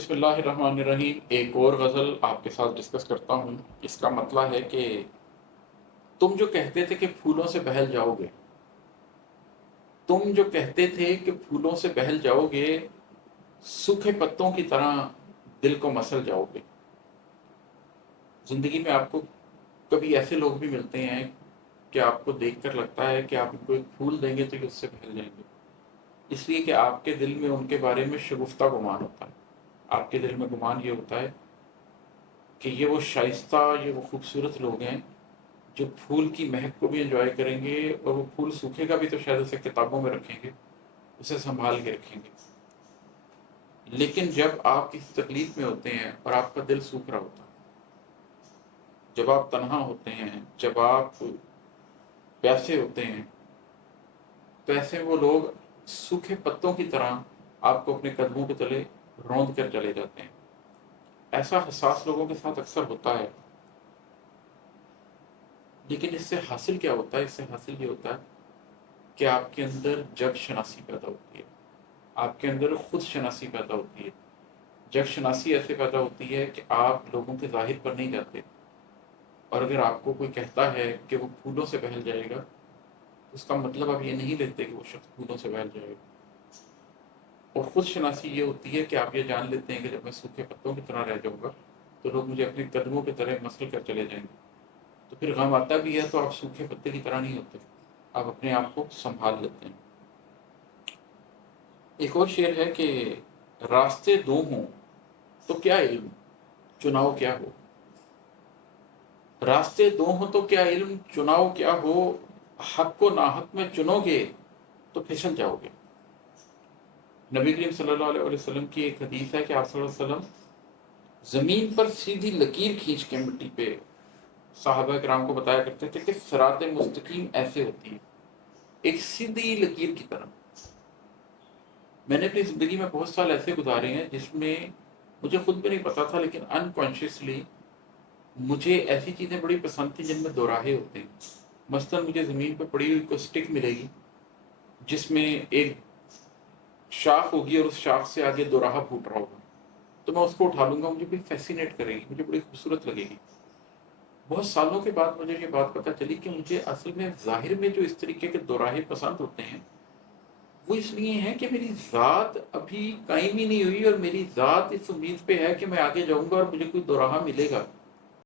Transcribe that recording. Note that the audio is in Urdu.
بسم اللہ الرحمن الرحیم۔ ایک اور غزل آپ کے ساتھ ڈسکس کرتا ہوں۔ اس کا مطلب ہے کہ تم جو کہتے تھے کہ پھولوں سے بہل جاؤ گے، تم جو کہتے تھے کہ پھولوں سے بہل جاؤ گے، سوکھے پتوں کی طرح دل کو مسل جاؤ گے۔ زندگی میں آپ کو کبھی ایسے لوگ بھی ملتے ہیں کہ آپ کو دیکھ کر لگتا ہے کہ آپ ان کو ایک پھول دیں گے تو یہ اس سے بہل جائیں گے، اس لیے کہ آپ کے دل میں ان کے بارے میں شگفتہ گمان ہوتا ہے۔ آپ کے دل میں گمان یہ ہوتا ہے کہ یہ وہ شائستہ، یہ وہ خوبصورت لوگ ہیں جو پھول کی مہک کو بھی انجوائے کریں گے، اور وہ پھول سوکھے گا بھی تو شاید اسے کتابوں میں رکھیں گے، اسے سنبھال کے رکھیں گے۔ لیکن جب آپ کسی تکلیف میں ہوتے ہیں اور آپ کا دل سوکھ رہا ہوتا ہے، جب آپ تنہا ہوتے ہیں، جب آپ پیاسے ہوتے ہیں، تو ایسے وہ لوگ سوکھے پتوں کی طرح آپ کو اپنے قدموں کے تلے روند کر چلے جاتے ہیں۔ ایسا حساس لوگوں کے ساتھ اکثر ہوتا ہے، لیکن اس سے حاصل کیا ہوتا ہے؟ اس سے حاصل یہ ہوتا ہے کہ آپ کے اندر جگ شناسی پیدا ہوتی ہے، آپ کے اندر خود شناسی پیدا ہوتی ہے۔ جگ شناسی ایسے پیدا ہوتی ہے کہ آپ لوگوں کے ظاہر پر نہیں جاتے، اور اگر آپ کو کوئی کہتا ہے کہ وہ پھولوں سے بہل جائے گا، تو اس کا مطلب آپ یہ نہیں لیتے کہ وہ شخص پھولوں سے بہل جائے گا۔ اور خود شناسی یہ ہوتی ہے کہ آپ یہ جان لیتے ہیں کہ جب میں سوکھے پتوں کی طرح رہ جاؤں گا تو لوگ مجھے اپنے قدموں کی طرح مسل کر چلے جائیں گے۔ تو پھر غم آتا بھی ہے تو آپ سوکھے پتے کی طرح نہیں ہوتے، آپ اپنے آپ کو سنبھال لیتے ہیں۔ ایک اور شعر ہے کہ راستے دو ہوں تو کیا علم چناؤ کیا ہو، راستے دو ہوں تو کیا علم چناؤ کیا ہو، حق کو ناحق میں چنو گے تو پھسل جاؤ گے۔ نبی کریم صلی اللہ علیہ وسلم کی ایک حدیث ہے کہ آپ صلی اللہ علیہ وسلم زمین پر سیدھی لکیر کھینچ کے مٹی پہ صحابہ کرام کو بتایا کرتے تھے کہ صراط مستقیم ایسے ہوتی ہے، ایک سیدھی لکیر کی طرح۔ میں نے اپنی زندگی میں بہت سال ایسے گزارے ہیں جس میں مجھے خود بھی نہیں پتا تھا، لیکن انکانشیسلی مجھے ایسی چیزیں بڑی پسند تھیں جن میں دو راہے ہوتے ہیں۔ مثلاً مجھے زمین پہ پڑی ہوئی کوئی اسٹک ملے گی جس میں ایک شاخ ہوگی اور اس شاخ سے آگے دو راہا پھوٹ رہا ہوگا، تو میں اس کو اٹھا لوں گا، مجھے بڑی فیسینیٹ کرے گی، مجھے بڑی خوبصورت لگے گی۔ بہت سالوں کے بعد مجھے یہ بات پتہ چلی کہ مجھے اصل میں ظاہر میں جو اس طریقے کے دو راہے پسند ہوتے ہیں وہ اس لیے ہیں کہ میری ذات ابھی قائم ہی نہیں ہوئی، اور میری ذات اس امید پہ ہے کہ میں آگے جاؤں گا اور مجھے کوئی دو راہا ملے گا۔